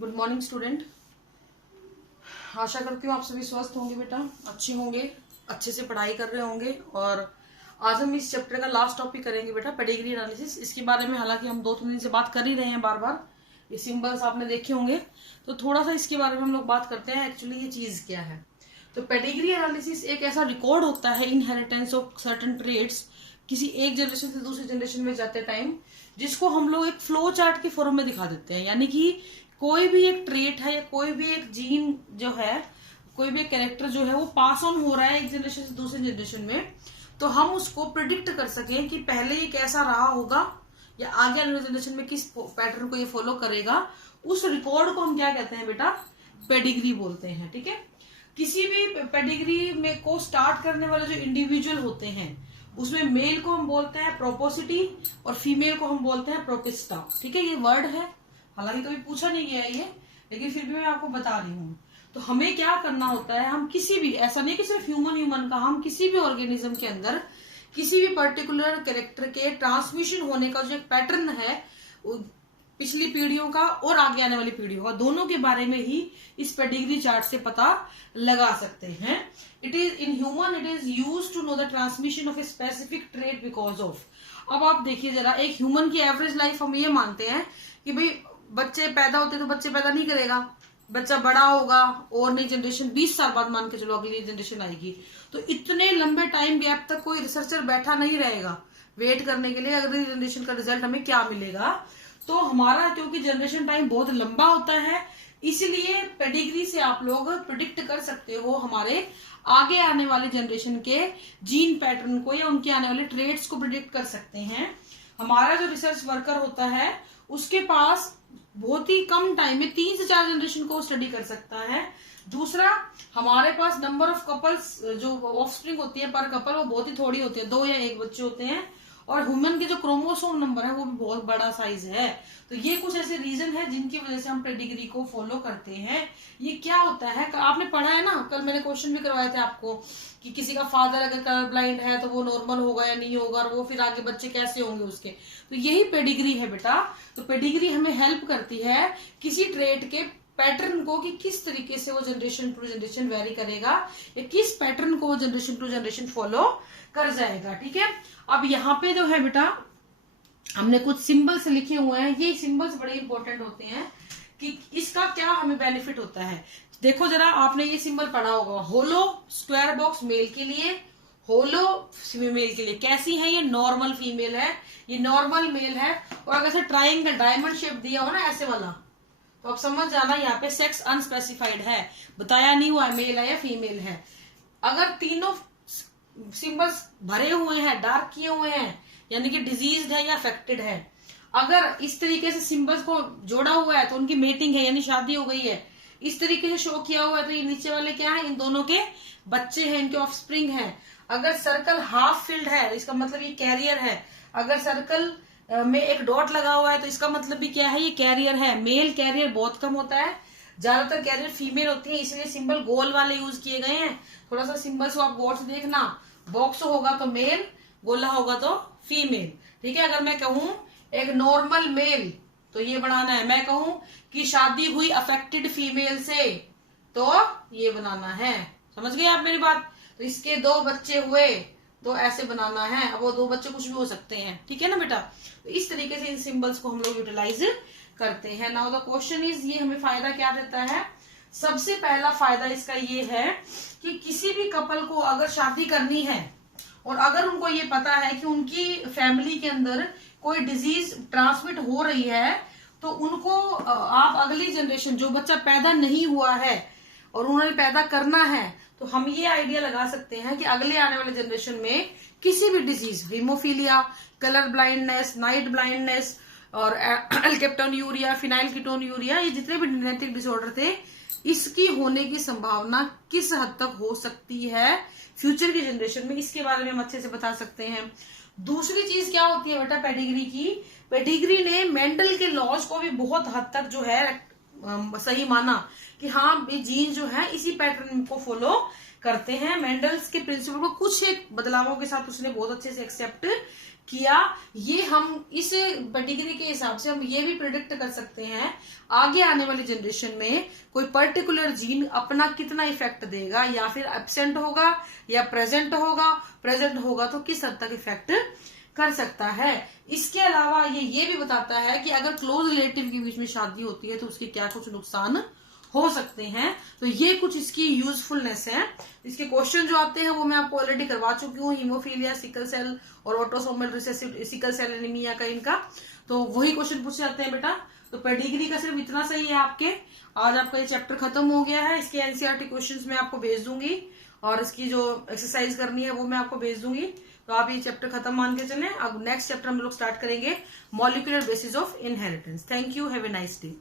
Good morning student. आशा करती हूँ आप सभी स्वस्थ होंगे बेटा, अच्छे होंगे, अच्छे से पढ़ाई कर रहे होंगे। और आज हम इस चैप्टर का लास्ट टॉपिक करेंगे बेटा, पेडिग्री एनालिसिस। इसके बारे में हालांकि हम 2-3 दिन से बात कर ही रहे हैं बार बार, ये सिंबल्स आपने देखे होंगे, तो थोड़ा सा इसके बारे में हम लोग बात करते हैं एक्चुअली ये चीज क्या है। तो पेडिग्री एनालिसिस एक ऐसा रिकॉर्ड होता है इनहेरिटेंस ऑफ सर्टेन ट्रेड्स किसी एक जनरेशन से दूसरी जनरेशन में जाते टाइम, जिसको हम लोग एक फ्लो चार्ट के फॉर्म में दिखा देते हैं। यानी कि कोई भी एक ट्रेट है या कोई भी एक जीन जो है, कोई भी एक कैरेक्टर जो है वो पास ऑन हो रहा है एक जनरेशन से दूसरी जनरेशन में, तो हम उसको प्रिडिक्ट कर सकें कि पहले ये कैसा रहा होगा या आगे आने वाली जनरेशन में किस पैटर्न को ये फॉलो करेगा। उस रिकॉर्ड को हम क्या कहते हैं बेटा, पेडिग्री बोलते हैं। ठीक है, किसी भी पेडिग्री में को स्टार्ट करने वाले जो इंडिविजुअल होते हैं उसमें मेल को हम बोलते हैं प्रोपोसिटी और फीमेल को हम बोलते हैं प्रोपिस्टा। ठीक है, ये वर्ड है, हालांकि कभी पूछा नहीं गया है ये, लेकिन फिर भी मैं आपको बता रही हूँ। तो हमें क्या करना होता है, हम किसी भी, ऐसा नहीं कि सिर्फ ह्यूमन का, हम किसी भी ऑर्गेनिज्म के अंदर किसी भी पर्टिकुलर कैरेक्टर के ट्रांसमिशन होने का जो एक पैटर्न है पिछली पीढ़ियों का और आगे आने वाली पीढ़ियों का, दोनों के बारे में ही इस पेडिग्री चार्ट से पता लगा सकते हैं। It is in human it is used to know the transmission of a specific trait because of. अब आप देखिए जरा, एक ह्यूमन की एवरेज लाइफ हम ये मानते हैं कि भाई बच्चे पैदा होते तो बच्चे पैदा नहीं करेगा, बच्चा बड़ा होगा और नई जनरेशन 20 साल बाद मान के चलो अगली जनरेशन आएगी। तो इतने लंबे टाइम गैप तक कोई रिसर्चर बैठा नहीं रहेगा वेट करने के लिए अगली जनरेशन का रिजल्ट हमें क्या मिलेगा। तो हमारा क्योंकि जनरेशन टाइम बहुत लंबा होता है, इसलिए पेडिग्री से आप लोग प्रिडिक्ट कर सकते हो हमारे आगे आने वाले जनरेशन के जीन पैटर्न को या उनके आने वाले ट्रेड्स को प्रिडिक्ट कर सकते हैं। हमारा जो रिसर्च वर्कर होता है उसके पास बहुत ही कम टाइम में 3 से 4 जनरेशन को स्टडी कर सकता है। दूसरा, हमारे पास नंबर ऑफ कपल्स जो ऑफस्प्रिंग होती है पर कपल वो बहुत ही थोड़ी होती है, 2 या 1 बच्चे होते हैं। और ह्यूमन के जो क्रोमोसोम नंबर है वो भी बहुत बड़ा साइज है। तो ये कुछ ऐसे रीजन है जिनकी वजह से हम पेडिग्री को फॉलो करते हैं। ये क्या होता है, आपने पढ़ा है ना, कल मैंने क्वेश्चन भी करवाए थे आपको कि किसी का फादर अगर कलर ब्लाइंड है तो वो नॉर्मल होगा या नहीं होगा, और वो फिर आगे बच्चे कैसे होंगे उसके। तो यही पेडिग्री है बेटा। तो पेडिग्री हमें हेल्प करती है किसी ट्रेट के पैटर्न को कि किस तरीके से वो जनरेशन टू जनरेशन वेरी करेगा या किस पैटर्न को वो जनरेशन टू जनरेशन फॉलो कर जाएगा। ठीक है, अब यहाँ पे जो है बेटा हमने कुछ सिंबल्स लिखे हुए हैं, ये सिंबल्स बड़े इंपॉर्टेंट होते हैं कि इसका क्या हमें बेनिफिट होता है। देखो जरा, आपने ये सिंबल पढ़ा होगा, होलो स्क्वायर बॉक्स मेल के लिए, होलो फीमेल के लिए। कैसी है ये, नॉर्मल फीमेल है, ये नॉर्मल मेल है। और अगर से ट्राइंगल डायमंड शेप दिया हो ना ऐसे वाला, तो आप समझ जाना यहाँ पे सेक्स अनस्पेसिफाइड है, बताया नहीं हुआ मेल है या फीमेल है। अगर तीनों सिंबल्स भरे हुए हैं, डार्क किए हुए हैं, यानी कि डिजीज है या अफेक्टेड है। अगर इस तरीके से सिंबल्स को जोड़ा हुआ है तो उनकी मेटिंग है यानी शादी हो गई है। इस तरीके से शो किया हुआ है तो ये नीचे वाले क्या है, इन दोनों के बच्चे हैं, इनके ऑफस्प्रिंग है। अगर सर्कल हाफ फिल्ड है इसका मतलब ये कैरियर है। अगर सर्कल में एक डॉट लगा हुआ है तो इसका मतलब भी क्या है, ये कैरियर है। मेल कैरियर बहुत कम होता है, ज्यादातर कैरियर फीमेल होती है, इसलिए सिंबल गोल वाले यूज किए गए हैं। थोड़ा सा सिंबल्स को आप गौर से देखना, बॉक्स होगा तो मेल, गोला होगा तो फीमेल। ठीक है, अगर मैं कहूं एक नॉर्मल मेल तो ये बनाना है, मैं कहूं कि शादी हुई अफेक्टेड फीमेल से तो ये बनाना है। समझ गए आप मेरी बात। तो इसके 2 बच्चे हुए तो ऐसे बनाना है। अब वो 2 बच्चे कुछ भी हो सकते हैं, ठीक है ना बेटा। तो इस तरीके से इन सिंबल्स को हम लोग यूटिलाइज करते हैं। नाउ द क्वेश्चन इज, ये हमें फायदा क्या देता है। सबसे पहला फायदा इसका ये है कि किसी भी कपल को अगर शादी करनी है और अगर उनको ये पता है कि उनकी फैमिली के अंदर कोई डिजीज ट्रांसमिट हो रही है, तो उनको आप अगली जनरेशन जो बच्चा पैदा नहीं हुआ है और उन्होंने पैदा करना है, तो हम ये आइडिया लगा सकते हैं कि अगले आने वाले जनरेशन में किसी भी disease, haemophilia, colour blindness, night blindness और एल्केप्टोन्यूरिया, फिनाइल कीटोन्यूरिया, ये जितने भी जेनेटिक डिसऑर्डर थे, इसकी होने की संभावना किस हद तक हो सकती है फ्यूचर की जनरेशन में, इसके बारे में हम अच्छे से बता सकते हैं। दूसरी चीज क्या होती है बेटा पेडिग्री की, पेडिग्री ने मेंडल के लॉज को भी बहुत हद तक जो है सही माना कि हाँ ये जीन जो है इसी पैटर्न को फॉलो करते हैं। मेंडल्स के प्रिंसिपल को कुछ एक बदलावों के साथ उसने बहुत अच्छे से एक्सेप्ट किया, ये हम इस पेडिग्री के हिसाब से हम ये भी प्रिडिक्ट कर सकते हैं आगे आने वाली जनरेशन में कोई पर्टिकुलर जीन अपना कितना इफेक्ट देगा, या फिर एब्सेंट होगा या प्रेजेंट होगा तो किस हद तक इफेक्ट कर सकता है। इसके अलावा ये भी बताता है कि अगर क्लोज रिलेटिव के बीच में शादी होती है तो उसके क्या कुछ नुकसान हो सकते हैं। तो ये कुछ इसकी यूजफुलनेस है। इसके क्वेश्चन जो आते हैं वो मैं आपको ऑलरेडी करवा चुकी हूँ, हीमोफीलिया, सिकल सेल और autosomal recessive sickle cell anaemia का इनका, तो वही क्वेश्चन पूछे जाते हैं बेटा। तो पेडिग्री का सिर्फ इतना सही है आपके। आज आपका ये चैप्टर खत्म हो गया है। इसके एनसीईआरटी क्वेश्चंस मैं आपको भेज दूंगी और इसकी जो एक्सरसाइज करनी है वो मैं आपको भेज दूंगी। तो आप ये चैप्टर खत्म मान के चलें। अब नेक्स्ट चैप्टर हम लोग स्टार्ट करेंगे, molecular basis of inheritance. Thank you, have a nice day.